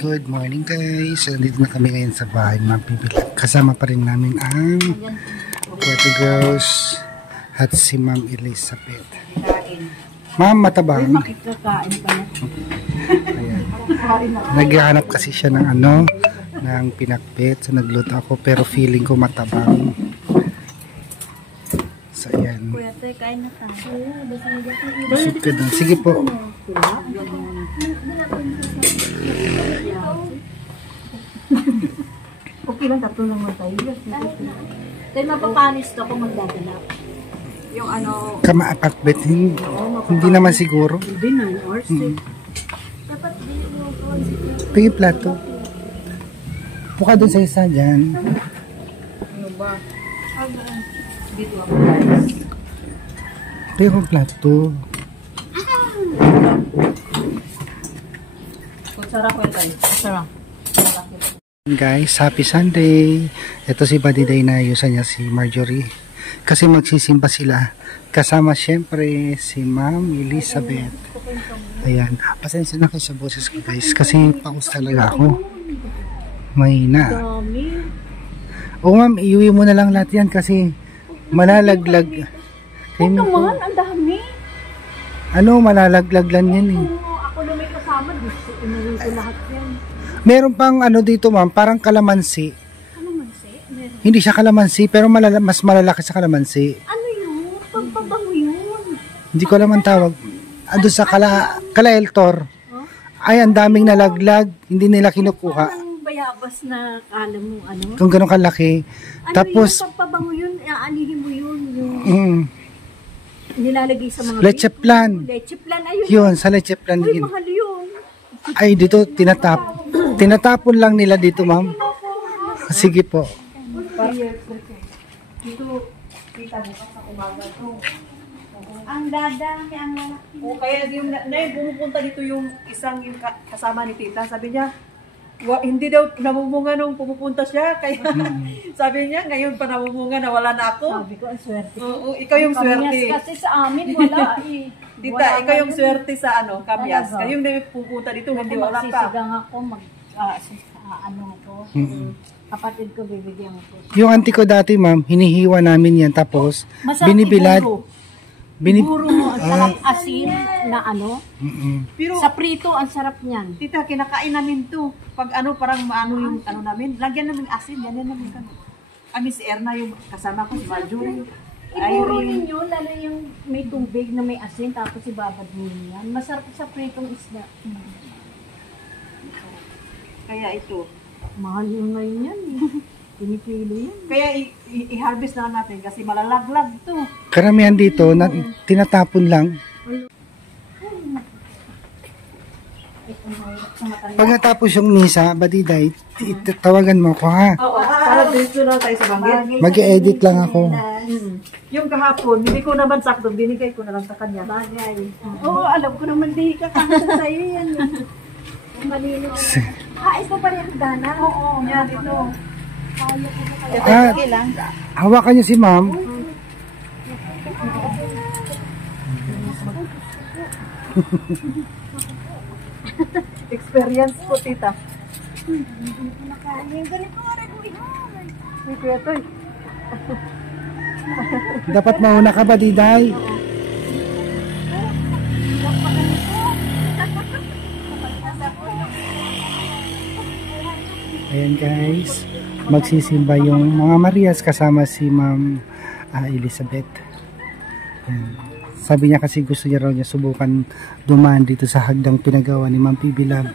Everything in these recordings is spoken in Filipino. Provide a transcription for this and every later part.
Good morning guys. Nandito na kami ngayon sa bahay Mapibilag. Kasama pa rin namin ang Puerto Girls at si Ma'am Elizabeth. Ma'am, matabang. Ayan. Naghahanap kasi siya ng ng pinakbet. So nagluto ako pero feeling ko matabang. So ayan. Busog ka doon. Sige po. Okay lang, tatlo lang mo tayo. Tayo mapapanis to kung magdaganap. Yung Kamaapat-bet, hindi naman siguro. Hindi 9 hours. Dapat din yung Ito yung plato. Puka doon sa isa dyan. ano ba? Dito ako. Ito yung plato. Sarap ko tayo. Sarap. Guys, happy Sunday. Ito si Buddy Day na ayusan niya si Marjorie. Kasi magsisimba sila. Kasama syempre si Ma'am Elizabeth. Ayan. Pasensya na kayo sa boses ko guys. Kasi paus talaga ako. Mahina. Oo ma'am, iuwi mo na lang lahat yan kasi malalaglag. Huwag naman, ang dami. Malalaglag lang yan eh. Ako na may kasama, inuwi ko lahat yan. Meron pang dito ma'am, parang kalamansi. Kalamansi? Meron. Hindi siya kalamansi, pero mas malalaki sa kalamansi. Ano yun? Pagpabango yun. Hindi ko alam ang tawag. Doon sa Kalaeltor. Huh? Ay, ang daming nalaglag. Hindi nila kinukuha. Parang bayabas na kala mo Kung ganun kalaki. Tapos, yung pagpabango yun, aanihin mo yun. Yung nilalagay sa mga leche plan. Leche plan, ayun. Yun, sa leche plan. Uy, mahal yun. Ay, dito, tinatapon lang nila dito, ma'am. Sige po. Dito, kita mo sa umaga to. Ang dadami, ang lalaki. O kaya yung pumupunta dito yung kasama ni Tita. Sabi niya, hindi daw namumunga nung pumupunta siya. Kaya sabi niya, ngayon pa namumunga na wala na ako. Sabi ko, ang swerte. Oo, ikaw yung swerte. Kasi sa amin, wala eh. Tita, ikaw yung swerte sa Kamyas. Kayong pupunta dito, hindi wala pa. Magsisigang ako, ako. Kapatid ko, bibigyan ko. Yung auntie ko dati, ma'am, hinihiwa namin yan. Tapos, binibilad. Buro mo, ang sarap asin na Pero, sa prito, ang sarap niyan. Tita, kinakain namin to. Pag parang yung namin, lagyan namin asin, yan namin kami. Si Erna yung kasama ko, si Marjorie. Iburo ninyo, lalo yung may tubig na may asin, tapos ibabad ninyo yan. Masarap sa pritong isda. Kaya ito. Mahal yun ngayon yan. Pinipilo yan. Kaya i-harvest na natin kasi malalaglag to. Karamihan dito, tinatapon lang. Pag natapos yung misa, Badiday, tawagan mo ako ha. Oo, para dito na tayo sa banggit. Mag-edit lang ako. Yung kahapon, hindi ko naman sakto, binigay ko na lang sa kanya. Bagay. Oo, alam ko naman di kakanta sa'yo yan. Malino. Ito pa rin dana? Oo, yan ito. Hawakan niyo si ma'am. Experience po, tita. Dapat mauna ka ba, Diday? Ayan guys, magsisimba yung mga Marias kasama si Ma'am Elizabeth. Ayan. Sabi niya kasi gusto niya raw niya subukan dumaan dito sa hagdang pinagawa ni Ma'am Pibilag.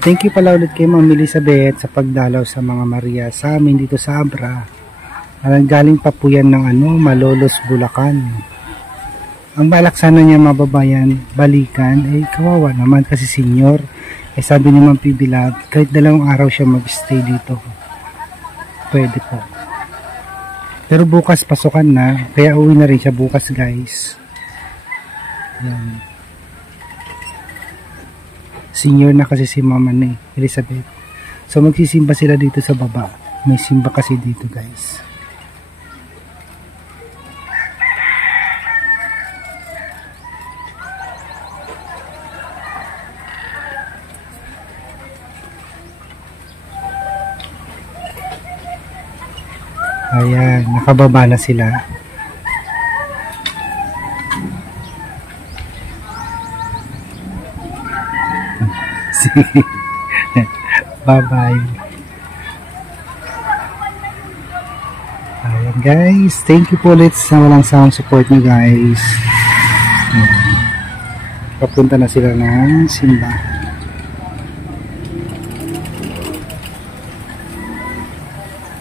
Thank you pala ulit kay Ma'am Elizabeth sa pagdalaw sa mga Maria sa amin dito sa Abra. Galing pa po yan ng Malolos, Bulacan. Ang balak sana niya mababayan, balikan, kawawa naman kasi senior. Sabi ni Ma'am Pibilag, kahit 2 araw siya mag-stay dito. Pwede po. Pero bukas pasukan na, kaya uwi na rin siya bukas guys. Yan. Senior na kasi si Mama ni Elizabeth. So magsisimba sila dito sa baba. May simba kasi dito, guys. Ayan, nakababa na sila. Bye-bye. Ayan guys, thank you po ulit sa walang sawang support nyo guys. Ayan. Papunta na sila ng simbahan.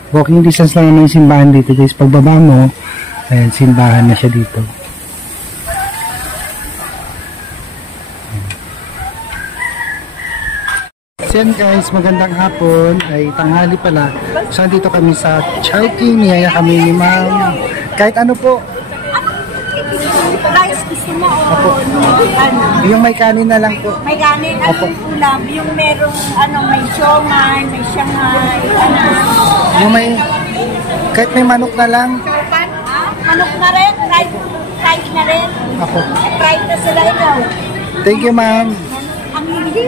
Walking distance lang naman yung simbahan dito guys. Pagbaba mo, ayan, simbahan na siya dito. So yan guys, magandang hapon. Ay tanghali pala. So dito kami sa Chowking. Niyaya kami ni Ma'am. Kahit ano po. Rice gusto mo o Opo. ano? Yung may kanin na lang po. May kanin, Opo. anong ulam? Yung merong may siomay, may shanghai, Yung may, kahit may manok na lang. manok na rin, fried na rin. Ako. Fried na sila ikaw. Thank you ma'am. Ang hindi.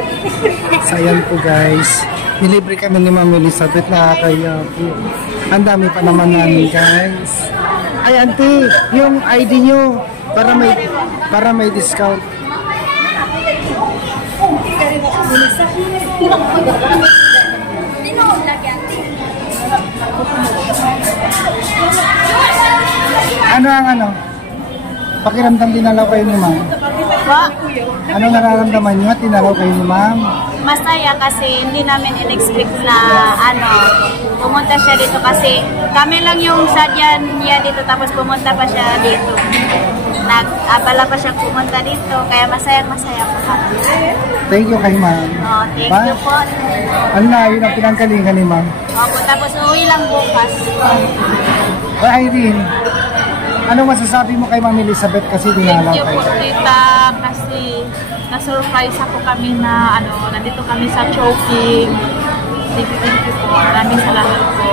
So ayan po guys. Nilibre kami ni Ma'am Elizabeth na kaya po. Ang dami pa naman namin guys. Ay auntie, yung ID nyo para may discount. Ano ang ano? Pakiramdam dinalaw kayo ni Ma'am? Ano nararamdaman nyo at dinalaw kayo ni Ma'am? Masaya kasi hindi namin in-expect na pumunta siya dito kasi kami lang yung sadya niya dito tapos pumunta pa siya dito. Nag-abala pa siya pumunta dito kaya masaya po kami. Thank you kay Ma'am. Oh, thank you po. Ano na, yun ang pinanggalingan ni Ma'am. Opo, tapos uwi lang bukas. Ay, Irene, anong masasabi mo kay Ma'am Elizabeth kasi dinalaw Thank you kayo? po tita kasi na-surprise ako kami na nandito kami sa Chowking. Thank you po. Maraming salamat po.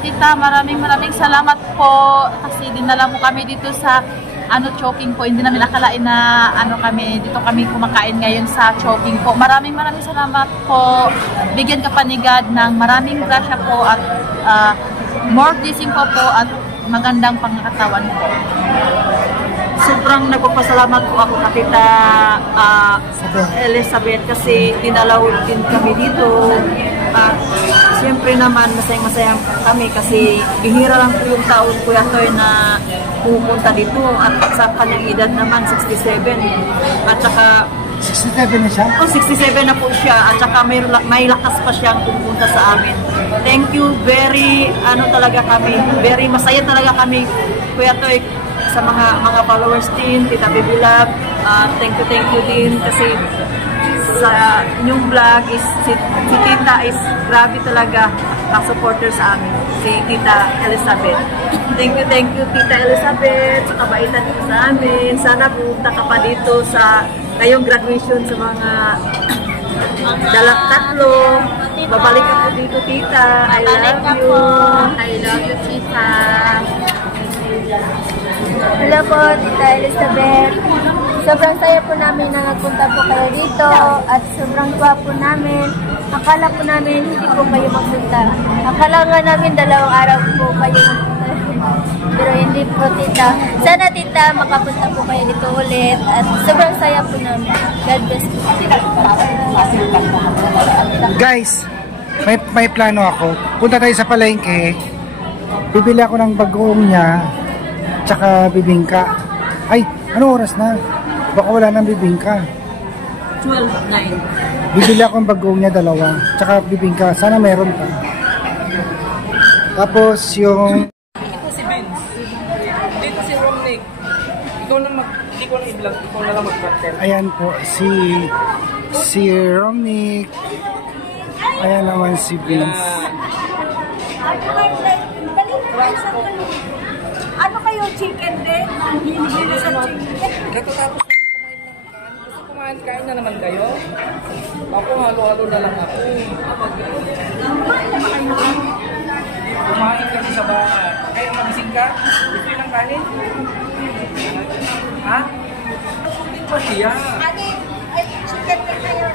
Tita, maraming salamat po kasi dinala mo kami dito sa Chowking po. Hindi namin nakalain na dito kami kumakain ngayon sa Chowking po. Maraming salamat po. Bigyan ka pa ni God ng maraming grasya po at more blessing po at magandang pangkatawan po. Sobrang nagpapasalamat po ako kay Tita Elizabeth kasi dinalaw din kami dito. At siyempre naman masayang-masayang kami kasi bihira lang po yung taon Kuya Toy na pupunta dito at sa kanyang edad naman 67 at saka 67 na siya? oh, 67 na po siya at saka may lakas pa siyang pupunta sa amin. Thank you, very very masaya talaga kami Kuya Toy sa mga followers din, Tita Baby Love. Thank you din kasi sa inyong vlog is si Tita is grabe talaga ang supporter sa amin, si Tita Elizabeth. Thank you Tita Elizabeth sa kabaitan niyo sa amin. Sana punta ka pa dito sa ngayong graduation sa mga tatlo. Babalik ako dito Tita. I love you. I love you, Tita. Hello po, Tita Elizabeth. Sobrang saya po namin na nagpunta po kayo dito at sobrang gwapo namin. Akala po namin hindi po kayo magpunta. Akala nga namin 2 araw po kayo magpunta. Pero hindi po Tita. Sana Tita makapunta po kayo dito ulit at sobrang saya po namin. God bless po. Guys, may plano ako. Punta tayo sa palengke. Bibili ako ng bagoong niya tsaka bibingka. Ay, anong oras na? Baka wala nang bibingka. 12:09. Bibili ako ng bagoong niya 2 tsaka bibingka. Sana meron pa. Tapos yung Ito si Vince. Dito si Romnick. Hindi ko na i-vlog. Ikaw na lang mag-cartel. ayan po si Romnick. Ayan naman si Vince. Ano kayo, chicken din? Hindi sa chicken. Katatapos na kumain ng kan. Gusto Kain na naman kayo. Ako, halo-halo na lang ako. Kumain kami sa bahay. Kaya magising ka? Gusto yun ang kanin? Ha? Hindi pa siya. Chicken na kayo.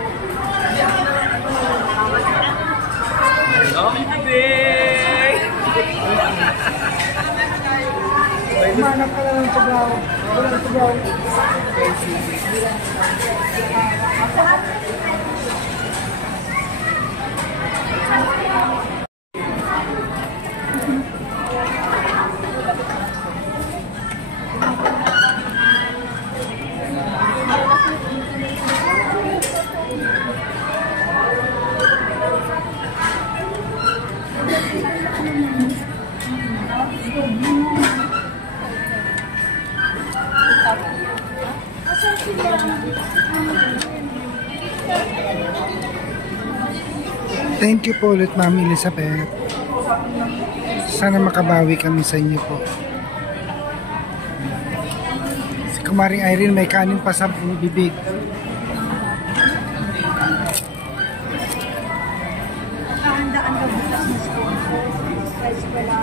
Manap ka lang ng tugaw. Walang tugaw. Thank you po ulit, Ma'am Elizabeth. Sana makabawi kami sa inyo po. Si Kumaring Irene may kanin pa sa bibig. Handaan daw bukas na school. Sa eskwela.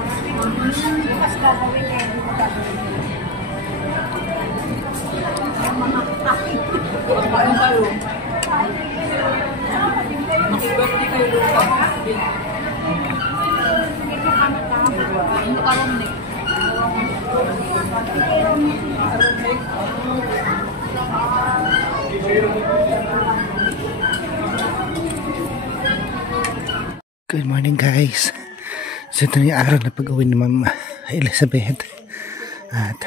Bukas gagawin eh. Hindi mo gagawin. Kain tayo. Makibati kayo doon sa hospital. Ito ka rin eh. Good morning guys. So ito na yung araw na pag-uwi ni Ma'am Elizabeth. At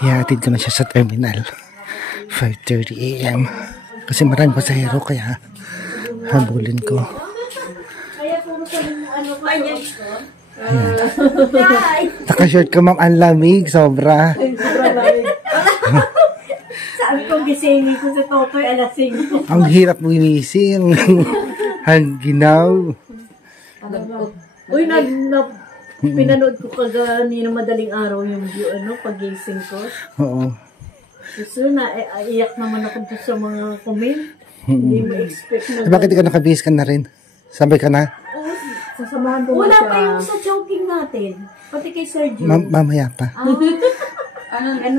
ihatid ko na siya sa terminal. 5:30 AM. Kasi maraming pasahero kaya habulin ko. Ayan. Naka-short ka Ma'am, ang lamig. Sobra. Sabi ko gisingin ko sa Totoy alas 5. Ang hirap gumising. Ang ginaw. Uy, pinanood ko kanina madaling araw yung pag-gising ko. Oo. So na, iyak naman ako sa mga comment. Hindi ma-expect na. Bakit ka nakabihis ka na rin? Sabay ka na? Sasamahan ko Wala siya. pa yung sa choking natin. Pati kay Sergio. Mamaya pa. Ano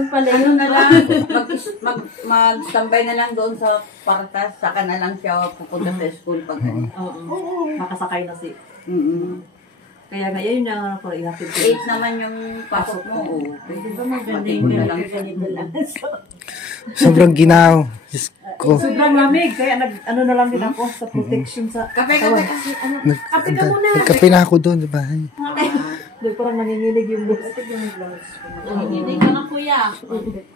pala Ano yun? na lang, mag-standby na lang doon sa partas, saka na lang siya pupunta sa school pag Makasakay na si. Kaya ngayon na ako ihatid ko. 8 naman yung pasok mo. Di ba maganda Pati yung ko na lang ganito lang. Sobrang ginaw. Diyos ko. Sobrang lamig, kaya ano na lang din ako sa protection sa Kape. Nagkape na ako doon, diba? Doon parang nanginginig yung buhok. Hindi ka na kuya.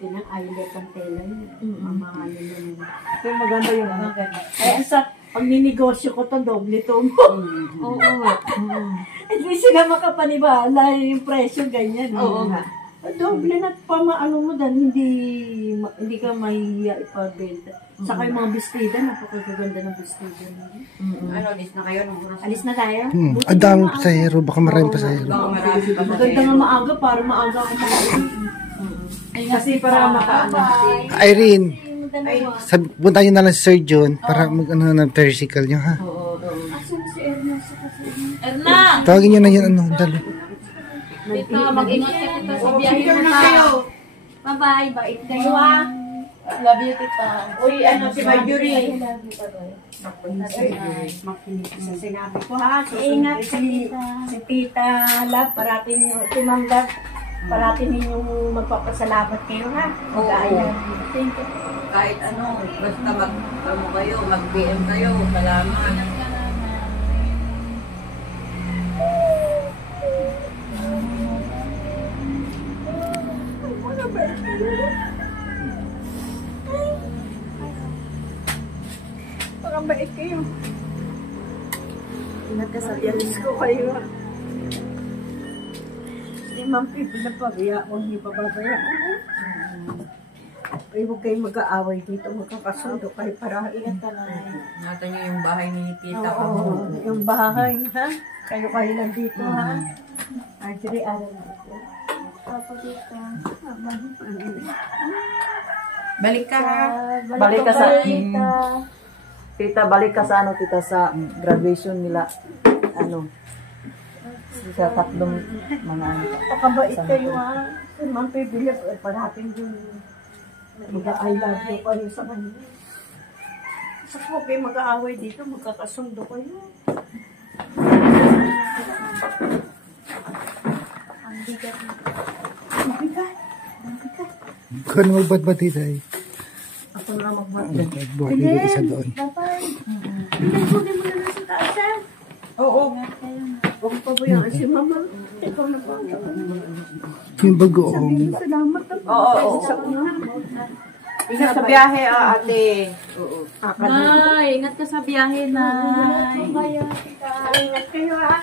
Pinang eyelet ang tela yun. Mamahalin yun. Pero maganda yung Kaya sa pagninegosyo ko to, doble to mo. Oo nga. At least sila makapaniwala yung presyo ganyan. Oo nga. Doble na pamaano mo dan, hindi ka mahihiya ipagbenta. Saka yung mga bestida, napakaganda ng bestida. Ano, alis na kayo nung oras? Alis na tayo? Ang daming pasahero. Baka maraming pasahero. Marami pa Maganda nga maaga para maaga ako makauwi. Kasi para makaano. Irene, punta nyo na lang si Sir John para mag-ano ng tricycle nyo, ha? Erna! Tawagin nyo na yun, dalo. Dito, mag-ingat ka dito sa biyahe mo pa. Bye-bye. Bait kayo ha. Love you, tita. Uy, si Marjorie. Makinig sa sinabi ko ha. Ingat si Tita Love. Parating nyo. Si Ma'am Love. Parating ninyong magpapasalamat kayo ha. Mag-aayaw. Thank you. Kahit ano, basta mag-BM kayo, salamat. Pakabait kayo. Nagkasabyalis ko kayo. Si Ma'am Pipi na pabaya o hindi pa babaya. Ay, huwag kayong mag-aaway dito. Magkakasundo kayo para ingat ka na. Ingatan niyo yung bahay ni tita ko. Oo, yung bahay, ha? Kayo lang dito, ha? Archery, araw na ito. Papa dito. Balik ka ha. Balik ka sa... Tita. Tita, balik ka sa ano, tita, sa graduation nila. Ano? Sa tatlong mga ano. Pakabait kayo ha. Si Ma'am Pebilla, parating dun. Mag-I love you kayo sa kanya. Sa kopi, mag-aaway dito, magkakasundo kayo. Ang bigat na. Kung ano magbat-bati tayo. Ako na magbuhat. Buhat yung isa doon. Bye-bye. Kunin mo na lang sa taas ha. Oo. Huwag pa ba yan si Mama? Ikaw na po. Yung bagoong. Salamat na po. Oo. Ingat sa biyahe, ate. Nay, ingat ka sa biyahe, Nay. Ingat kayo ha.